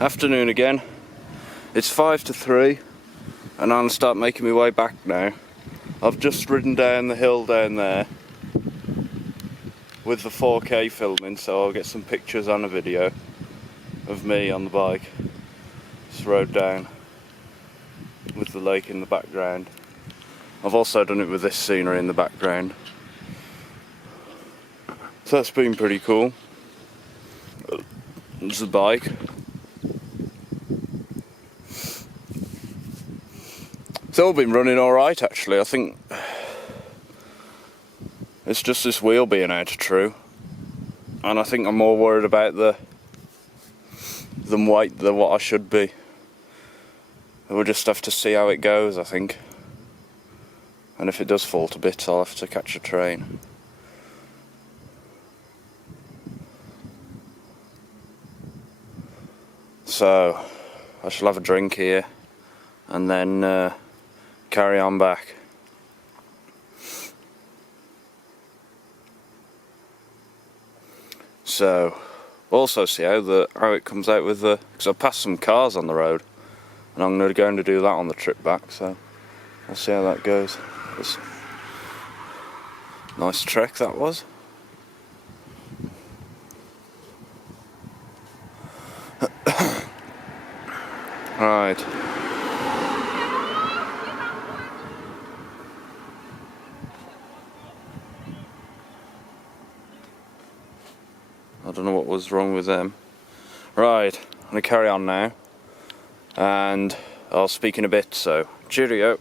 Afternoon again. It's 5 to 3 and I'm going to start making my way back now. I've just ridden down the hill down there with the 4K filming, so I'll get some pictures and a video of me on the bike. Just rode down with the lake in the background. I've also done it with this scenery in the background. So that's been pretty cool. There's the bike. It's all been running alright actually. I think it's just this wheel being out of true. And I think I'm more worried about than what I should be. We'll just have to see how it goes, I think. And if it does fall to bits, I'll have to catch a train. So, I shall have a drink here and then carry on back. So, also see how it comes out with because I've passed some cars on the road and I'm going to do that on the trip back, so I'll see how that goes. It's a nice trek that was. Right. I don't know what was wrong with them. Right, I'm going to carry on now and I'll speak in a bit, so cheerio.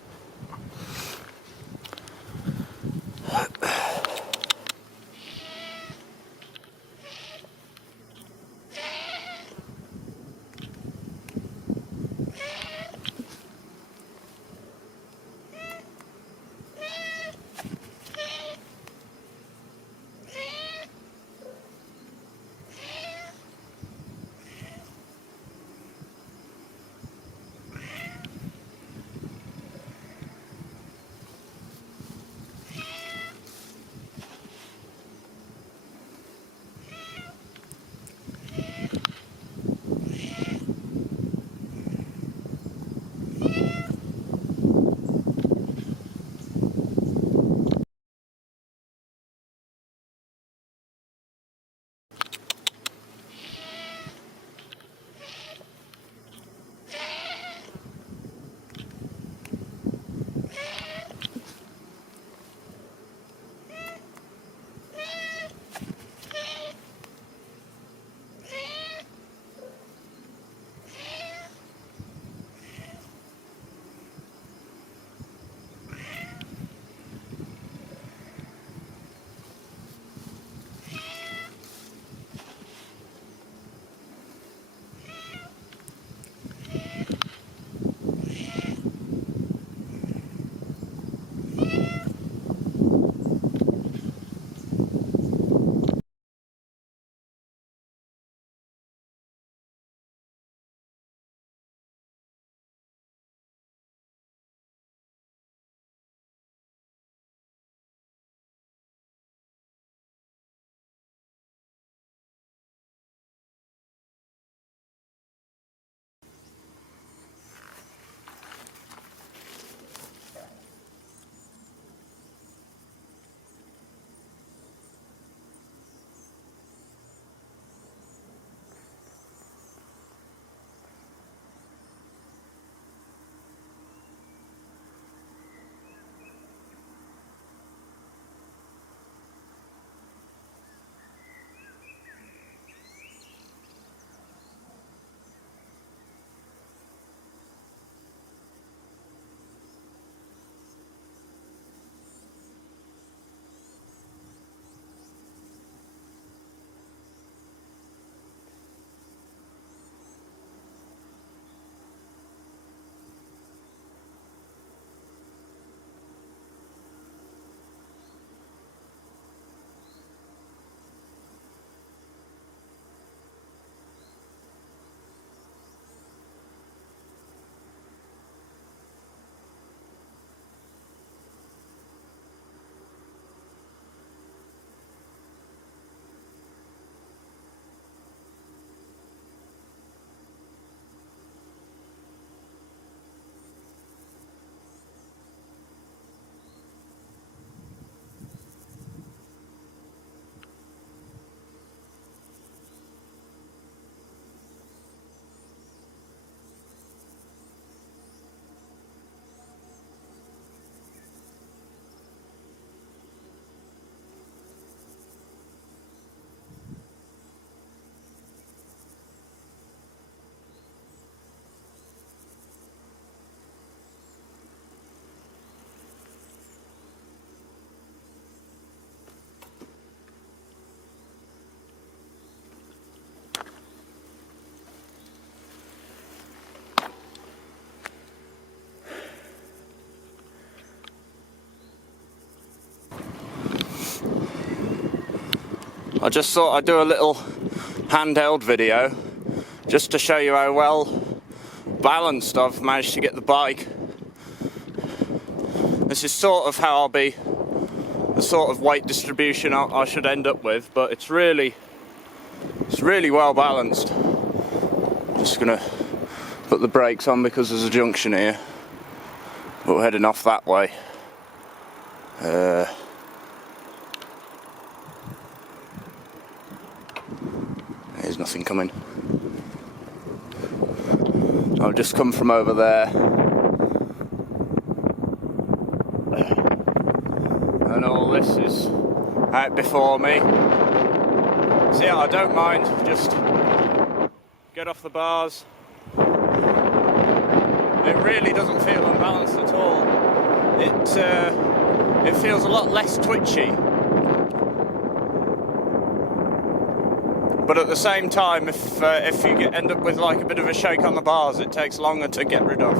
I just thought I'd do a little handheld video just to show you how well balanced I've managed to get the bike. This is sort of how I'll be, the sort of weight distribution I should end up with, but it's really well balanced. Just gonna put the brakes on because there's a junction here, but we're heading off that way. There's nothing coming. I've just come from over there, and all this is out before me. So yeah, I don't mind, just get off the bars. It really doesn't feel unbalanced at all. It feels a lot less twitchy. But at the same time, if you end up with like a bit of a shake on the bars, it takes longer to get rid of.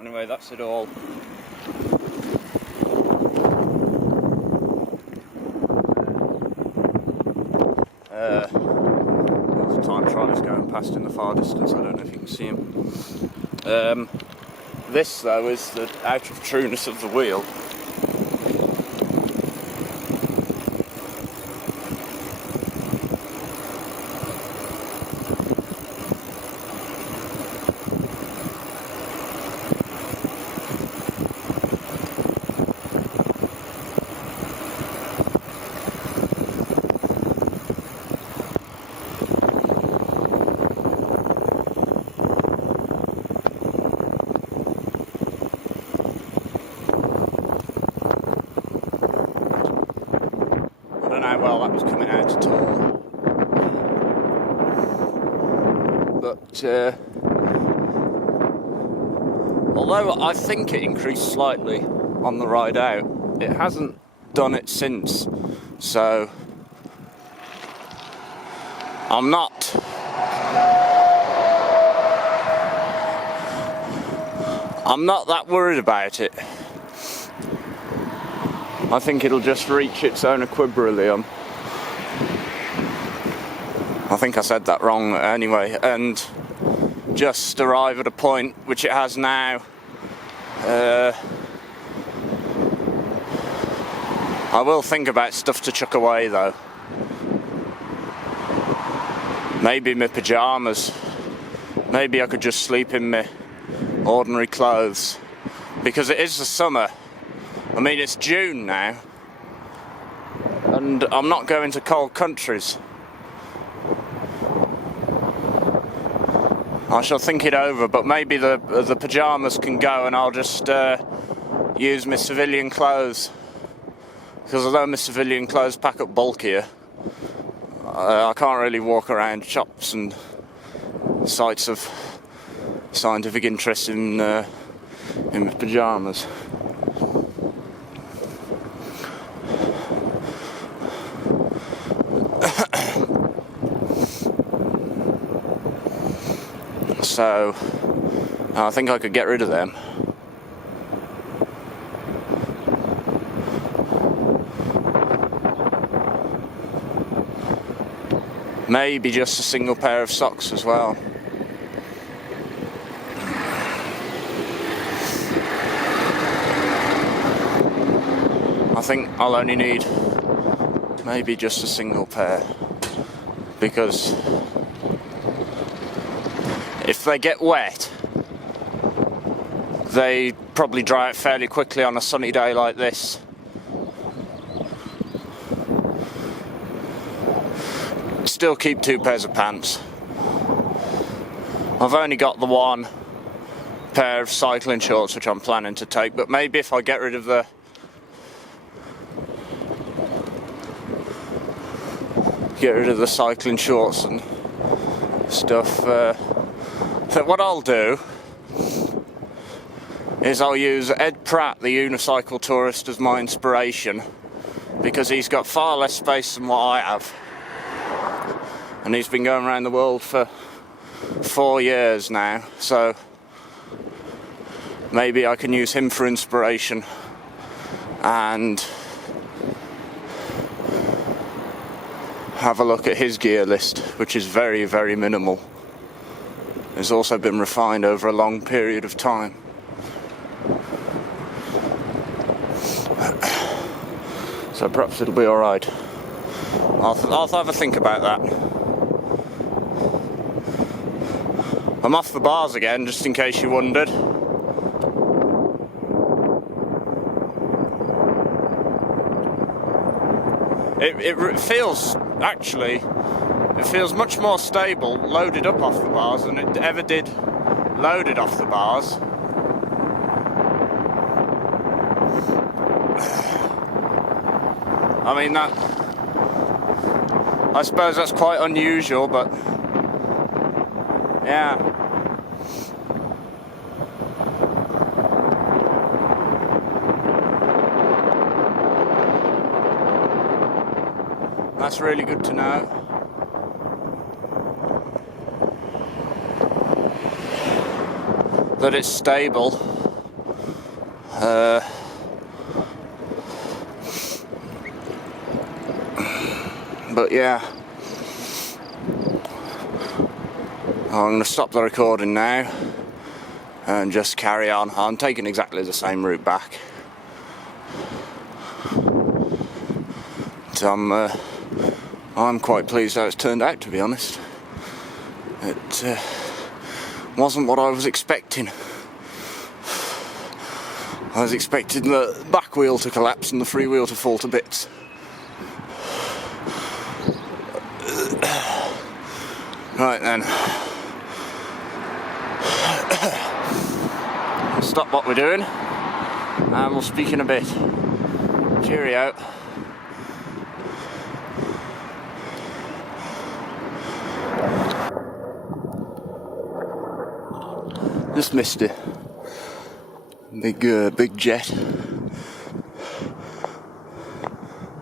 Anyway, that's it all. There's time trials going past in the far distance. I don't know if you can see them. This though is the out of trueness of the wheel. Well, that was coming out at all. But although I think it increased slightly on the ride out, it hasn't done it since. So I'm not that worried about it. I think it'll just reach its own equilibrium. I think I said that wrong anyway, and just arrive at a point which it has now. I will think about stuff to chuck away though. Maybe my pyjamas. Maybe I could just sleep in my ordinary clothes, because it is the summer. I mean, it's June now, and I'm not going to cold countries. I shall think it over, but maybe the pyjamas can go and I'll just use my civilian clothes. Because although my civilian clothes pack up bulkier, I can't really walk around shops and sites of scientific interest in my pyjamas. So I think I could get rid of them. Maybe just a single pair of socks as well. I think I'll only need maybe just a single pair, because if they get wet, they probably dry out fairly quickly on a sunny day like this. Still keep 2 pairs of pants. I've only got the 1 pair of cycling shorts which I'm planning to take, but maybe if I get rid of the cycling shorts and stuff, so what I'll do is I'll use Ed Pratt, the unicycle tourist, as my inspiration, because he's got far less space than what I have, and he's been going around the world for 4 years now, so maybe I can use him for inspiration and have a look at his gear list, which is very, very minimal. It's also been refined over a long period of time. So perhaps it'll be alright. I'll have a think about that. I'm off the bars again, just in case you wondered. It feels, actually, it feels much more stable loaded up off the bars than it ever did loaded off the bars. I mean, I suppose that's quite unusual, but yeah. That's really good to know. That it's stable. But yeah, I'm going to stop the recording now and just carry on. I'm taking exactly the same route back. So I'm quite pleased how it's turned out, to be honest. It wasn't what I was expecting. I was expecting the back wheel to collapse and the free wheel to fall to bits. Right then. We'll stop what we're doing and we'll speak in a bit. Cheerio. Just missed it. Big jet.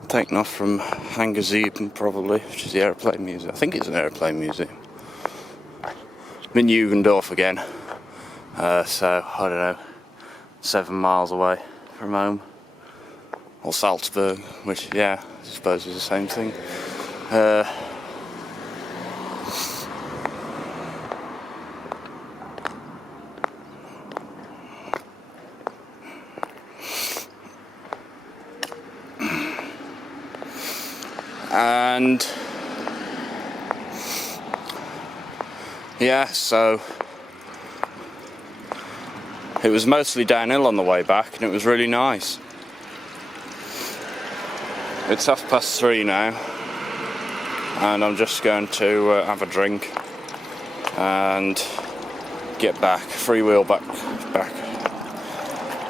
Taken off from Hangar 7 probably, which is the aeroplane museum. I think it's an aeroplane museum. I'm in Jugendorf again. So, I don't know, 7 miles away from home. Or Salzburg, which, yeah, I suppose is the same thing. And yeah, so it was mostly downhill on the way back and it was really nice. It's 3:30 now and I'm just going to have a drink and get back, freewheel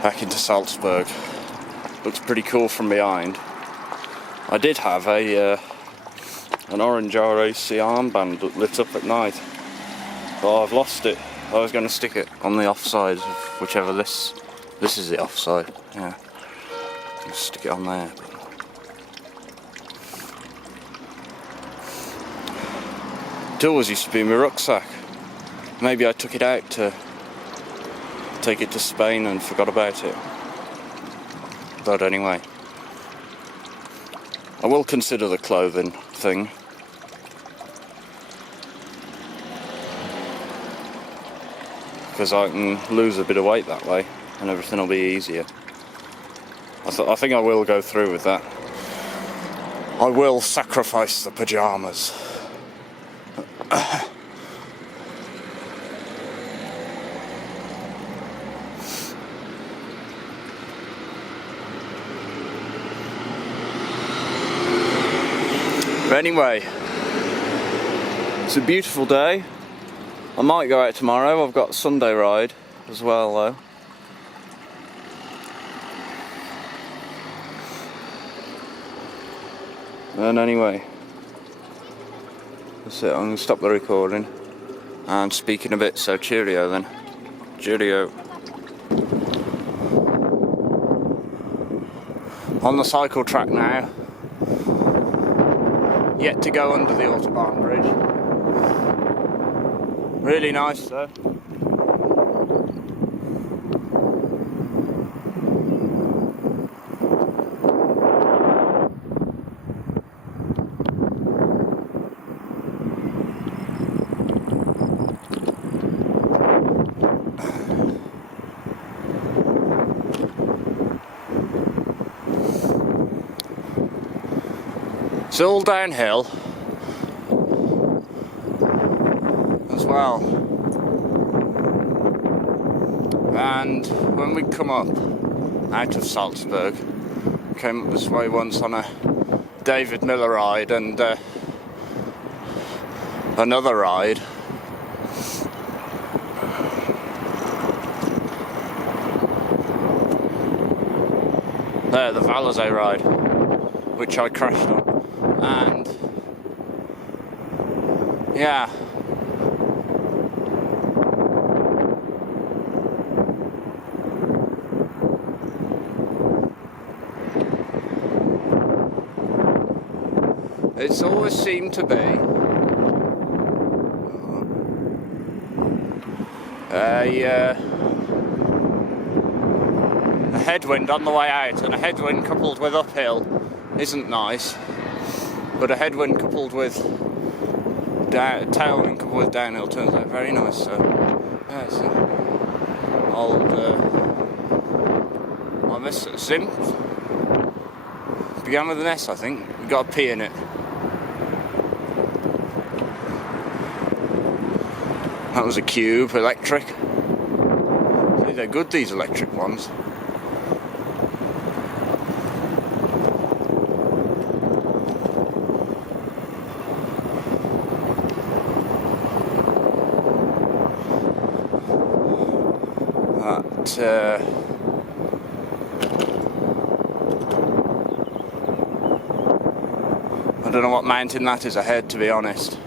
back into Salzburg. Looks pretty cool from behind. I did have an orange RAC armband lit up at night, but I've lost it. I was going to stick it on the offside of whichever this is the offside. Yeah, just stick it on there. It always used to be in my rucksack. Maybe I took it out to take it to Spain and forgot about it. But anyway. I will consider the clothing thing. Because I can lose a bit of weight that way and everything will be easier. I think I will go through with that. I will sacrifice the pyjamas. But anyway, it's a beautiful day. I might go out tomorrow. I've got a Sunday ride as well though. And anyway, that's it. I'm going to stop the recording and speak in a bit, so cheerio then. Cheerio. On the cycle track now. Yet to go under the Autobahn bridge. Really nice though. It's all downhill as well. And when we come up out of Salzburg, we came up this way once on a David Miller ride and another ride. There, the Valazay ride, which I crashed on, and yeah. It's always seemed to be a headwind on the way out, and a headwind coupled with uphill isn't nice, but a headwind coupled with tailwind coupled with downhill turns out very nice. So yeah, it's an old I miss it. Sim began with an S, I think. We got a P in it. That was a Cube electric. See, they're good, these electric ones. I don't know what mountain that is ahead, to be honest.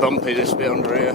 Bumpy this bit under here.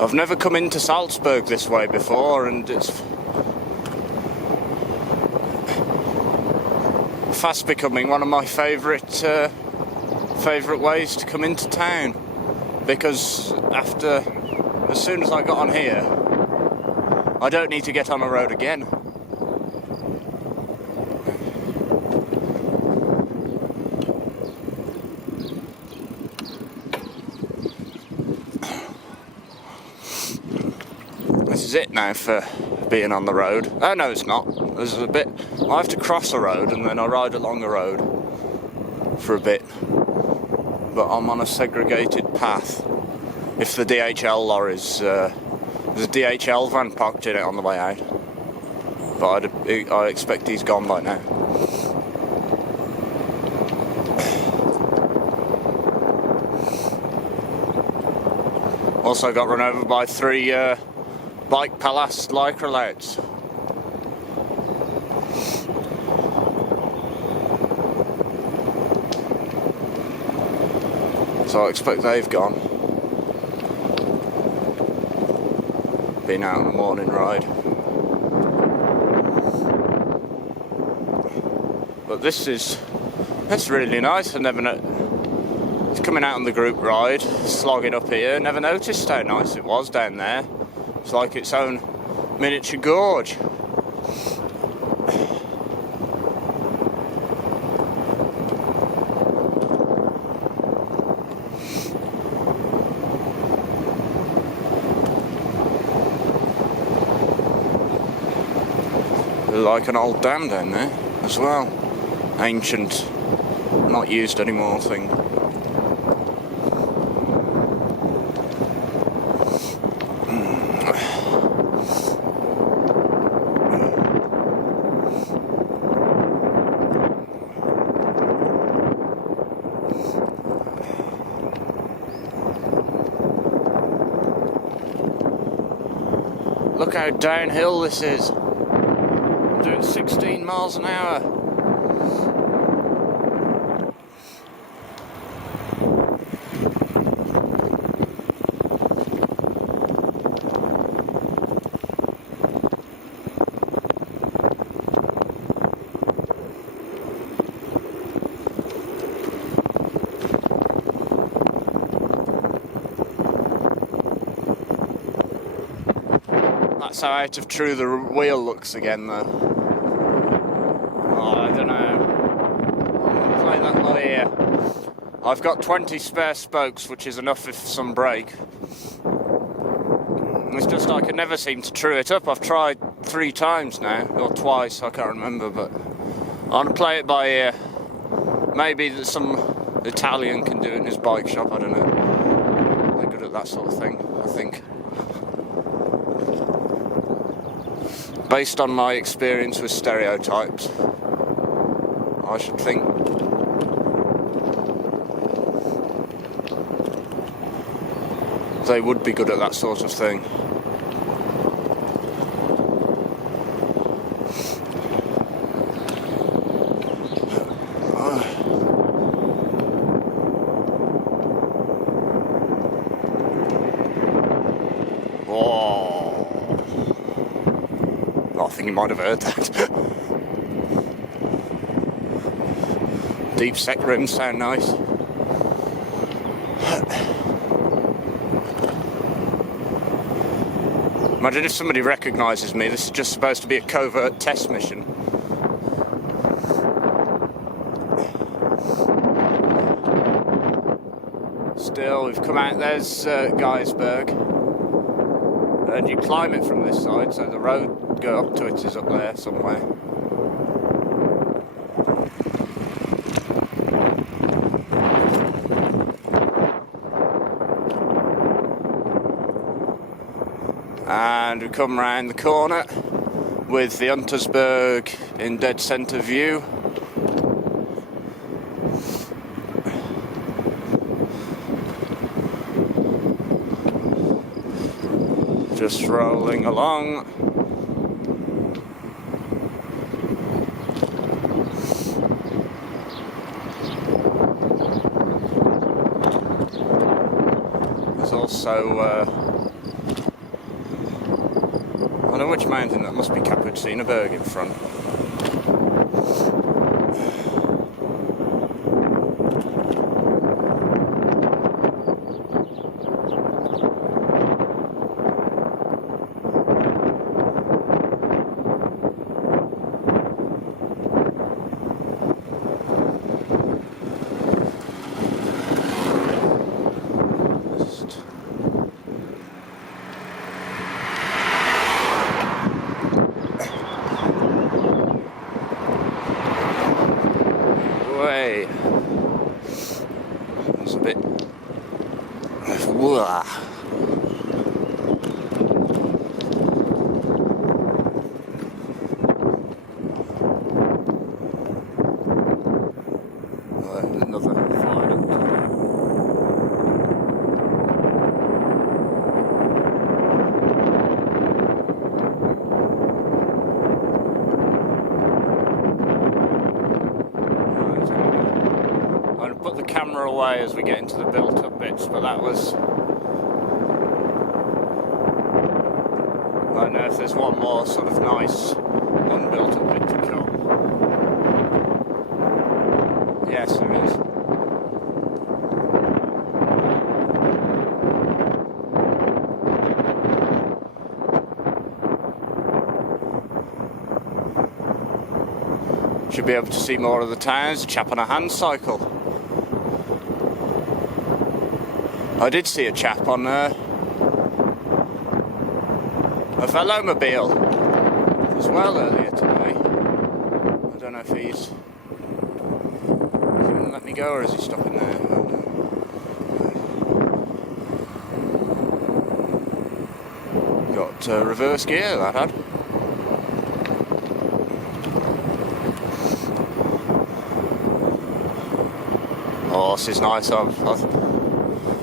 I've never come into Salzburg this way before, and it's fast becoming one of my favourite ways to come into town, because as soon as I got on here, I don't need to get on a road again. This is it now for being on the road. Oh no, it's not. There's a bit. I have to cross a road and then I ride along a road for a bit. But I'm on a segregated path. If the DHL lorries, there's a DHL van parked in it on the way out. But I expect he's gone by now. Also got run over by 3 Bike Palace Lycra louts. So I expect they've gone. Been out on the morning ride. But this is That's really nice. I never know. It's coming out on the group ride, slogging up here. Never noticed how nice it was down there. It's like its own miniature gorge. Like an old dam down there as well. Ancient, not used anymore thing. Look how downhill this is. I'm doing 16 miles an hour. That's how out of true the wheel looks again though. Oh, I don't know. I'm going to play that low here. I've got 20 spare spokes, which is enough if some break. It's just I can never seem to true it up. I've tried 3 times now, or twice, I can't remember, but I'm going to play it by ear. Maybe that some Italian can do it in his bike shop, I don't know. They're good at that sort of thing, I think. Based on my experience with stereotypes, I should think they would be good at that sort of thing. I think you might have heard that. Deep set rims sound nice. Imagine if somebody recognises me. This is just supposed to be a covert test mission. Still, we've come out. There's Geisberg. And you climb it from this side, so the road go up to it is up there somewhere. And we come round the corner with the Untersberg in dead centre view. Just rolling along. There's also I don't know which mountain, that must be Kapuzinerberg in front. It's a bit. Whoa. Another viaduct. I'll put the camera away as we get into the built-up bits, but that was... I don't know if there's one more sort of nice unbuilt-up bit to come. Yeah, Should be able to see more of the town. There's a chap on a hand cycle. I did see a chap on a velomobile as well earlier today. I don't know if he's going to let me go or is he stopping there? Got reverse gear, that had. Oh, this is nice. I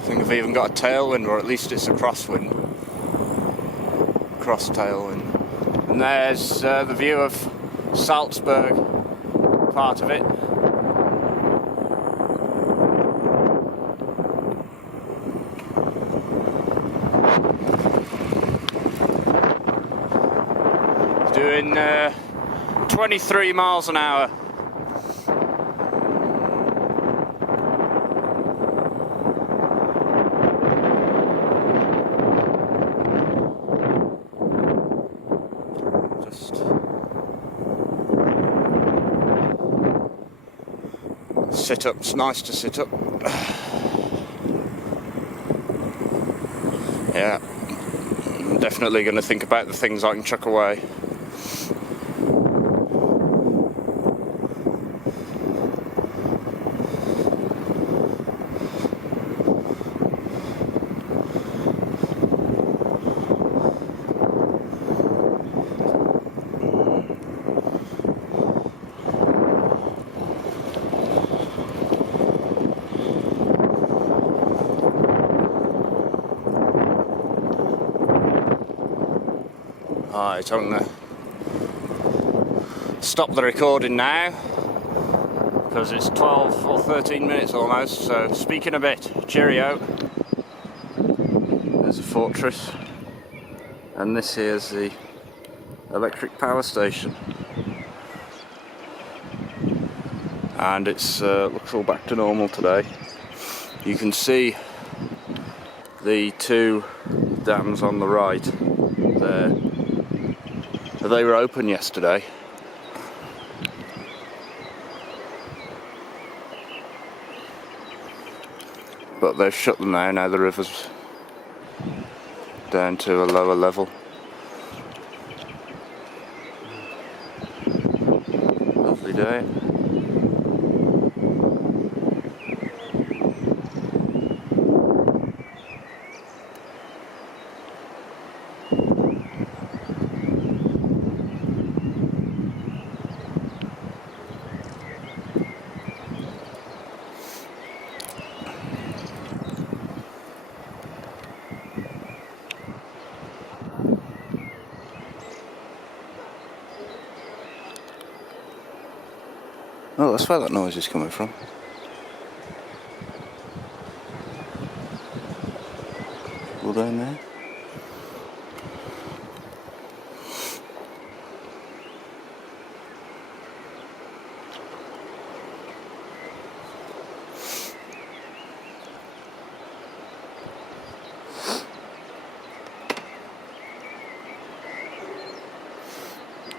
think I've even got a tailwind, or at least it's a crosswind. Cross tailwind. And there's the view of Salzburg, part of it. Doing 23 miles an hour. Sit up, it's nice to sit up. Yeah, I'm definitely going to think about the things I can chuck away. Alright, I'm going to stop the recording now because it's 12 or 13 minutes almost, so speak in a bit. Cheerio. There's a fortress and this here's the electric power station, and it's looks all back to normal today. You can see the two dams on the right there. They were open yesterday. But they've shut them now. Now the river's down to a lower level. Lovely day. Oh, that's where that noise is coming from. Go down there.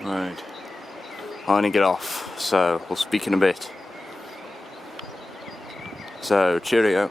Right. I'm going to get off, so we'll speak in a bit. So, cheerio.